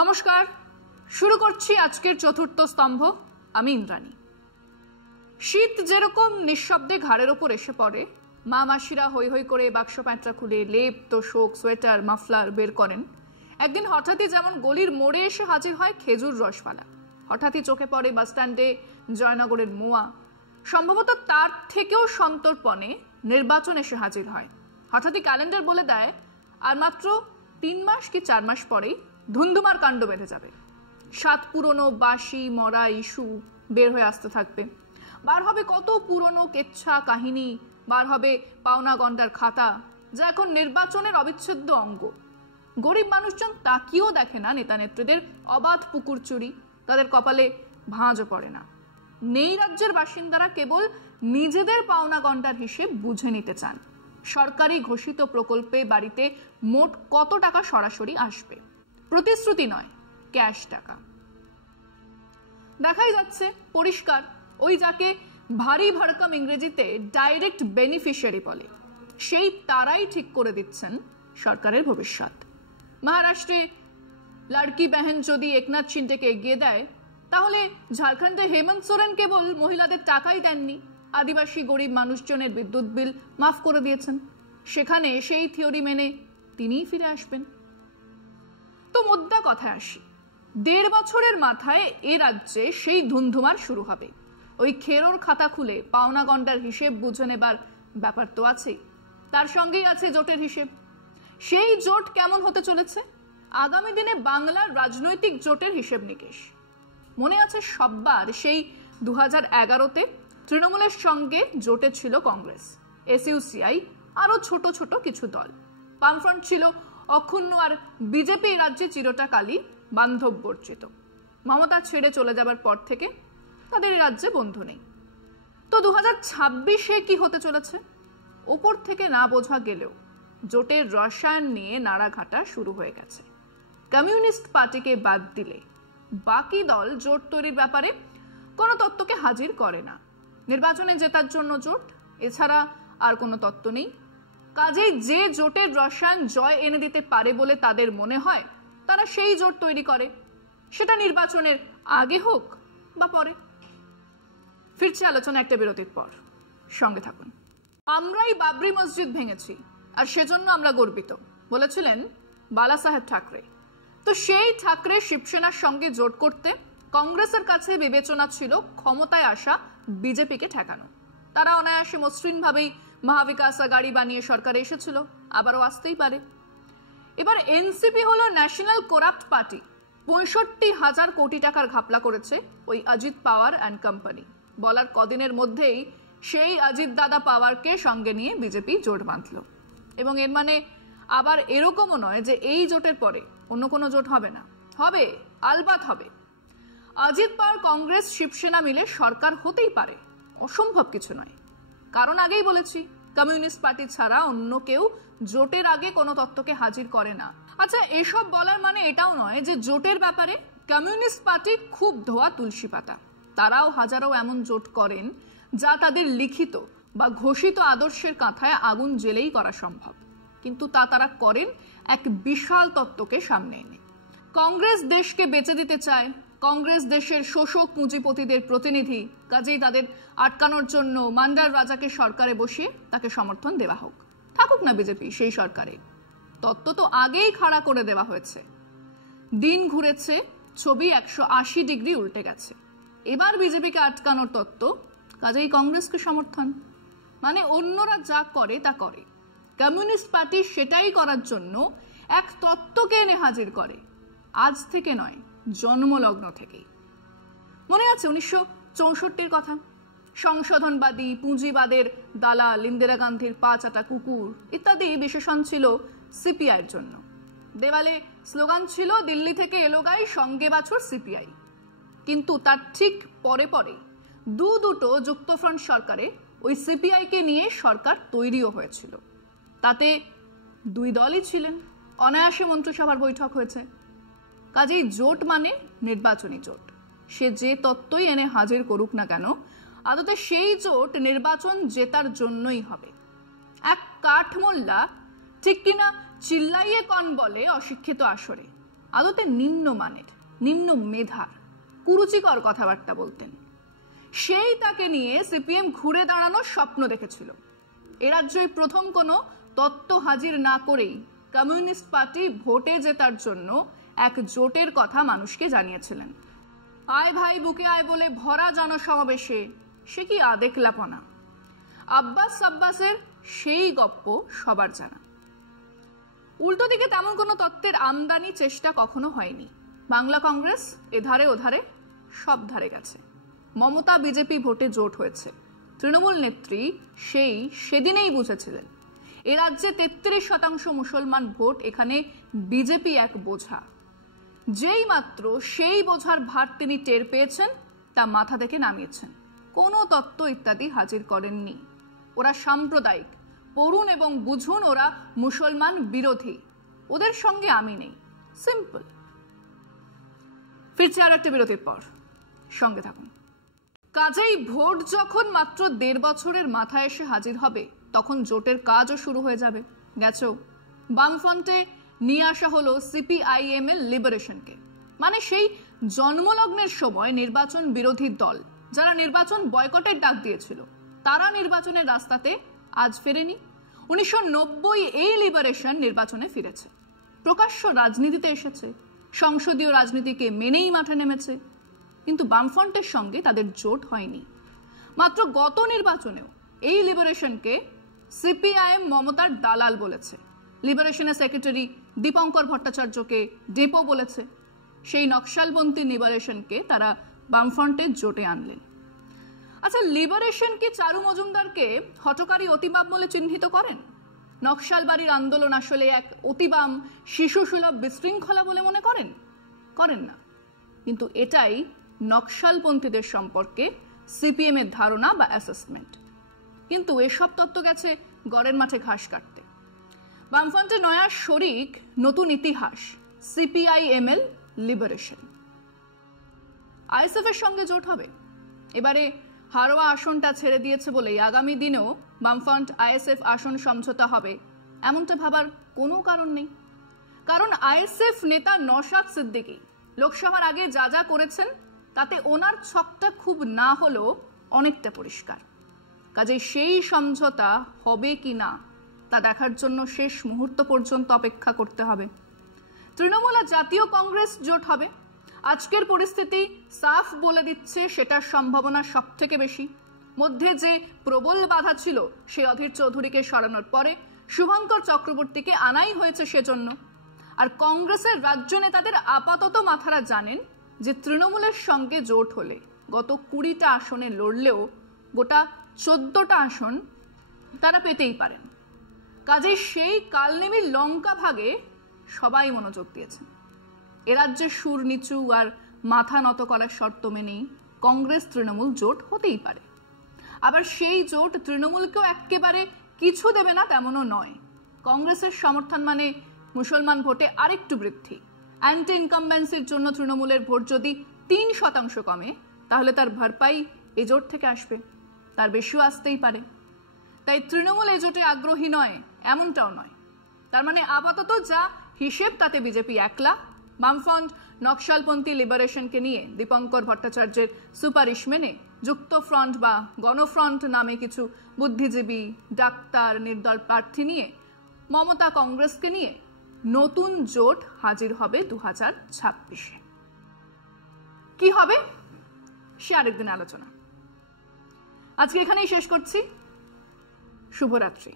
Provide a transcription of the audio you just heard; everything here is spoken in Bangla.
নমস্কার, শুরু করছি আজকের চতুর্থ স্তম্ভ। আমি ইন্দ্রাণী। শীত যেরকম নিঃশব্দে ঘাড়ের ওপর এসে পড়ে, মা মাসিরা হৈ হৈ করে বাক্স প্যাঁটরা খুলে লেপ, তোশক, সোয়েটার, মাফলার বের করেন। একদিন হঠাৎই যেমন গলির মোড়ে এসে হাজির হয় খেজুর রসওয়ালা, হঠাৎই চোখে পড়ে বাসস্ট্যান্ডে জয়নগরের মোয়া। সম্ভবত তার থেকেও সন্তর্পণে নির্বাচন এসে হাজির হয়। হঠাৎই ক্যালেন্ডার বলে দেয় আর মাত্র 3 মাস কি 4 মাস পরেই ধুন্ধুমার কাণ্ড বেঁধে যাবে। 7 পুরনো বাসি মরা ইস্যু বের হয়ে আসতে থাকবে। বার হবে কত পুরনো কেচ্ছা কাহিনী, বার হবে পাওনা গন্ডার খাতা, যা এখন নির্বাচনের অবিচ্ছেদ্য অঙ্গ। গরিব মানুষজন তাকিয়েও দেখে না নেতা নেত্রীদের অবাধ পুকুর চুরি, তাদের কপালে ভাঁজও পড়ে না। নেই রাজ্যের বাসিন্দারা কেবল নিজেদের পাওনা গন্ডার হিসেব বুঝে নিতে চান। সরকারি ঘোষিত প্রকল্পে বাড়িতে মোট কত টাকা সরাসরি আসবে, প্রতিশ্রুতি নয়, ক্যাশ টাকা। দেখাই যাচ্ছে পরিষ্কার, ওই যাকে ভারী ভরকম ইংরেজিতে ডাইরেক্ট বেনিফিশিয়ারি বলে, সেই তারাই ঠিক করে দিচ্ছেন সরকারের ভবিষ্যৎ। মহারাষ্ট্রে লড়কি বেহেন যদি একনাথ শিন্ডেকে এগিয়ে দেয়, তাহলে ঝাড়খণ্ডে হেমন্ত সোরেন কেবল মহিলাদের টাকাই দেননি, আদিবাসী গরিব মানুষজনের বিদ্যুৎ বিল মাফ করে দিয়েছেন। সেখানে সেই থিওরি মেনে তিনিই ফিরে আসবেন। তো মোদ্দা কথায় আসি, 1.5 বছরের মাথায় এ রাজ্যে সেই ধুন্ধুমার শুরু হবে। ওই খেরোর খাতা খুলে পাওনা গন্ডার হিসেব বুঝে নেবার ব্যাপার তো আছেই, তার সঙ্গেই আছে জোটের হিসেব। সেই জোট কেমন হতে চলেছে, আগামী দিনে বাংলার রাজনৈতিক জোটের হিসেব নিকেশ। মনে আছে সববার সেই 2011-তে তৃণমূলের সঙ্গে জোটে ছিল কংগ্রেস, এসইউসিআই, আরো ছোট ছোট কিছু দল। বামফ্রন্ট ছিল অক্ষুণ্ণ, আর বিজেপি রাজ্যে চিরটাকালই বান্ধব বর্জিত। মমতা ছেড়ে চলে যাবার পর থেকে তাদের রাজ্যে বন্ধু নেই। তো 2026-এ কি হতে চলেছে, ওপর থেকে না বোঝা গেলেও জোটের রসায়ন নিয়ে নাড়াঘাটা শুরু হয়ে গেছে। কমিউনিস্ট পার্টিকে বাদ দিলে বাকি দল জোট তৈরির ব্যাপারে কোনো তত্ত্বকে হাজির করে না। নির্বাচনে জেতার জন্য জোট, এছাড়া আর কোনো তত্ত্ব নেই। কাজেই যে জোটের রসায়ন জয় এনে দিতে পারে বলে তাদের মনে হয়, তারা সেই জোট তৈরি করে, সেটা নির্বাচনের আগে হোক বা পরে। ফিরছে আলোচনা একটা বিরতির পর, সঙ্গে থাকুন। আমরাই বাবরি মসজিদ ভেঙেছি আর সেজন্য আমরা গর্বিত, বলেছিলেন বালা সাহেব ঠাকরে। তো সেই ঠাকরে শিবসেনার সঙ্গে জোট করতে কংগ্রেসের কাছে বিবেচনা ছিল ক্ষমতায় আসা বিজেপিকে ঠেকানো। তারা অনায়াসে মসৃণভাবেই মহাবিকাশ আগাড়ি বানিয়ে সরকারে এসেছিল, আবারও আসতেই পারে। এবার এনসিপি হলো ন্যাশনাল করাপ্ট পার্টি। 65,000 কোটি টাকার ঘাপলা করেছে ওই অজিত পাওয়ার অ্যান্ড কোম্পানি। বলার কদিনের মধ্যেই সেই অজিত দাদা পাওয়ারকে সঙ্গে নিয়ে বিজেপি জোট বাঁধল। এবং এর মানে আবার এরকমও নয় যে এই জোটের পরে অন্য কোনো জোট হবে না, হবে, আলবাত হবে। অজিত পাওয়ার কংগ্রেস শিবসেনা মিলে সরকার হতেই পারে, অসম্ভব কিছু নয়। কারণ আগেই বলেছি, কমিউনিস্ট পার্টি ছাড়া অন্য কেউ জোটের আগে কোনো তত্ত্বকে হাজির করে না। আচ্ছা, এসব বলার মানে এটাও নয় যে জোটের ব্যাপারে কমিউনিস্ট পার্টি খুব ধোয়া তুলসী পাতা। তারাও হাজারো এমন জোট করেন যা তাদের লিখিত বা ঘোষিত আদর্শের কাঁথায় আগুন জ্বেলেই করা সম্ভব, কিন্তু তা তারা করেন এক বিশাল তত্ত্বকে সামনে এনে। কংগ্রেস দেশকে বেচে দিতে চায়, কংগ্রেস দেশের শোষক পুঁজিপতিদের প্রতিনিধি, কাজেই তাদের আটকানোর জন্য মান্ডার রাজাকে সরকারে বসিয়ে তাকে সমর্থন দেওয়া হোক। থাকুক না বিজেপি সেই সরকারে, তত্ত্ব তো আগেই খাড়া করে দেওয়া হয়েছে। দিন ঘুরেছে, ছবি 180 ডিগ্রি উল্টে গেছে। এবার বিজেপিকে আটকানোর তত্ত্ব, কাজেই কংগ্রেসকে সমর্থন। মানে অন্যরা যা করে তা করে, কমিউনিস্ট পার্টি সেটাই করার জন্য এক তত্ত্বকে এনে হাজির করে। আজ থেকে নয়, জন্মলগ্ন থেকেই। মনে আছে 1964-র কথা, সংশোধনবাদী পুঁজিবাদের দালাল ইন্দিরা গান্ধীর পা চাটা কুকুর ইত্যাদি বিশেষণ ছিল সিপিআইয়ের জন্য। দেওয়ালে স্লোগান ছিল দিল্লি থেকে এলো গাই, সঙ্গে বাছুর সিপিআই। কিন্তু তার ঠিক পরে পরে দুটো যুক্তফ্রন্ট সরকারে ওই সিপিআইকে নিয়ে সরকার তৈরিও হয়েছিল। তাতে 2 দলই ছিলেন, অনায়াসে মন্ত্রিসভার বৈঠক হয়েছে। কাজেই জোট মানে নির্বাচনী জোট। সে যে তত্ত্বই এনে হাজির করুক না কেন, আদতে সেই জোট নির্বাচন জেতার জন্যই হবে। এক কাঠমোল্লা ঠিক কিনা চিল্লাইয়ে কন বলে অশিক্ষিত আসরে, আদতে নিম্নমানের, নিম্ন মেধার, কুরুচিকর কথাবার্তা বলতেন। সেই তাকে নিয়ে সিপিএম ঘুরে দাঁড়ানোর স্বপ্ন দেখেছিল। এ রাজ্যে প্রথম কোনো তত্ত্ব হাজির না করেই কমিউনিস্ট পার্টি ভোটে জেতার জন্য এক জোটের কথা মানুষকে জানিয়েছিলেন। আয় ভাই বুকে আয় বলে ভরা জনসমাবেশে সে কি আদেকলাপনা। আব্বাস সাব্বাসের সেই গপ্প সবার জানা। উল্টো দিকে তেমন কোনো তত্ত্বের আমদানি চেষ্টা কখনো হয়নি। বাংলা কংগ্রেস এধারে ওধারে সব ধারে গেছে। মমতা বিজেপি ভোটে জোট হয়েছে। তৃণমূল নেত্রী সেদিনেই বুঝেছিলেন এ রাজ্যে 33% মুসলমান ভোট, এখানে বিজেপি এক বোঝা। যেই মাত্র সেই বোঝার ভার তিনি টের পেয়েছেন তা মাথা থেকে নামিয়েছেন। কোনো তত্ত্ব ইত্যাদি হাজির করেননি। ওরা সাম্প্রদায়িক, পড়ুন এবং বুঝুন ওরা মুসলমান বিরোধী, ওদের সঙ্গে আমি নেই, সিম্পল। ফিরছে আর একটা বিরতির পর, সঙ্গে থাকুন। কাজেই ভোট যখন মাত্র 1.5 বছরের মাথায় এসে হাজির হবে তখন জোটের কাজও শুরু হয়ে যাবে। গেছেও। বামফ্রন্টে নিয়ে আসা হলো সিপিআইএমএল লিবারেশনকে, মানে সেই জন্মলগ্নের সময় নির্বাচন বিরোধী দল যারা নির্বাচন বয়কটের ডাক দিয়েছিল তারা নির্বাচনের রাস্তাতে আজ ফেরেনি। 1990 এই লিবারেশন নির্বাচনে ফিরেছে, প্রকাশ্য রাজনীতিতে এসেছে, সংসদীয় রাজনীতিকে মেনেই মাঠে নেমেছে। কিন্তু বামফ্রন্টের সঙ্গে তাদের জোট হয়নি। মাত্র গত নির্বাচনেও এই লিবারেশনকে সিপিআইএম মমতার দালাল বলেছে। লিবারেশনের সেক্রেটারি দীপঙ্কর ভট্টাচার্যকে ডেপো বলেছে। সেই নকশালপন্থী লিবারেশনকে তারা বামফ্রন্টের জোটে আনলেন। আচ্ছা, লিবারেশন কি চারু মজুমদারকে হঠকারী অতিবাম বলে চিহ্নিত করেন? নকশালবাড়ির আন্দোলন আসলে এক অতিবাম শিশুসুলভ বিশৃঙ্খলা বলে মনে করেন? করেন না। কিন্তু এটাই নকশালপন্থীদের সম্পর্কে সিপিএম এর ধারণা বা অ্যাসেসমেন্ট। কিন্তু এসব তত্ত্ব গেছে গড়ের মাঠে ঘাস কাটতে। বামফ্রন্টের নয়া শরিক নতুন ইতিহাস, সিপিআইএমএল লিবারেশন। আইএসএফ এর সঙ্গে জোট হবে। এবারে হারোয়া আসনটা ছেড়ে দিয়েছে বলেই আগামী দিনেও বামফ্রন্ট আইএসএফ আসন সমঝোতা হবে এমনটা ভাবার কোনো কারণ নেই। কারণ আইএসএফ নেতা নওশাদ সিদ্দিকী লোকসভার আগে যা যা করেছেন তাতে ওনার ছকটা খুব না হলেও অনেকটা পরিষ্কার। কাজেই সেই সমঝোতা হবে কি না তা দেখার জন্য শেষ মুহূর্ত পর্যন্ত অপেক্ষা করতে হবে। তৃণমূল আর জাতীয় কংগ্রেস জোট হবে। আজকের পরিস্থিতি সাফ বলে দিচ্ছে সেটার সম্ভাবনা সব থেকে বেশি। মধ্যে যে প্রবল বাধা ছিল সেই অধীর চৌধুরীকে সরানোর পরে শুভঙ্কর চক্রবর্তীকে আনাই হয়েছে সেজন্য। আর কংগ্রেসের রাজ্য নেতাদের আপাতত মাথারা জানেন যে তৃণমূলের সঙ্গে জোট হলে গত 20টা আসনে লড়লেও গোটা 14টা আসন তারা পেতেই পারেন। কাজে সেই কালনেমির লঙ্কা ভাগে সবাই মনোযোগ দিয়েছেন। এ রাজ্যে সুর নিচু আর মাথা নত করার শর্ত মেনেই কংগ্রেস তৃণমূল জোট হতেই পারে। আবার সেই জোট তৃণমূলকেও একেবারে কিছু দেবে না তেমনও নয়। কংগ্রেসের সমর্থন মানে মুসলমান ভোটে আরেকটু বৃদ্ধি। অ্যান্টি ইনকামবেন্সির জন্য তৃণমূলের ভোট যদি 3% কমে তাহলে তার ভরপাই এই জোট থেকে আসবে, তার বেশিও আসতেই পারে। তাই তৃণমূল এই জোটে আগ্রহী নয় এমনটাও নয়। তার মানে আপাতত যা হিসেব তাতে বিজেপি একলা। বামফ্রন্ট নকশালপন্থী লিবারেশনকে নিয়ে দীপঙ্কর ভট্টাচার্যের সুপারিশ মেনে যুক্ত ফ্রন্ট বা গণফ্রন্ট নামে কিছু বুদ্ধিজীবী, ডাক্তার, নির্দল প্রার্থী নিয়ে মমতা কংগ্রেসকে নিয়ে নতুন জোট হাজির হবে 2026-এ। কি হবে সে আরেকদিন আলোচনা। আজকে এখানেই শেষ করছি। শুভরাত্রি।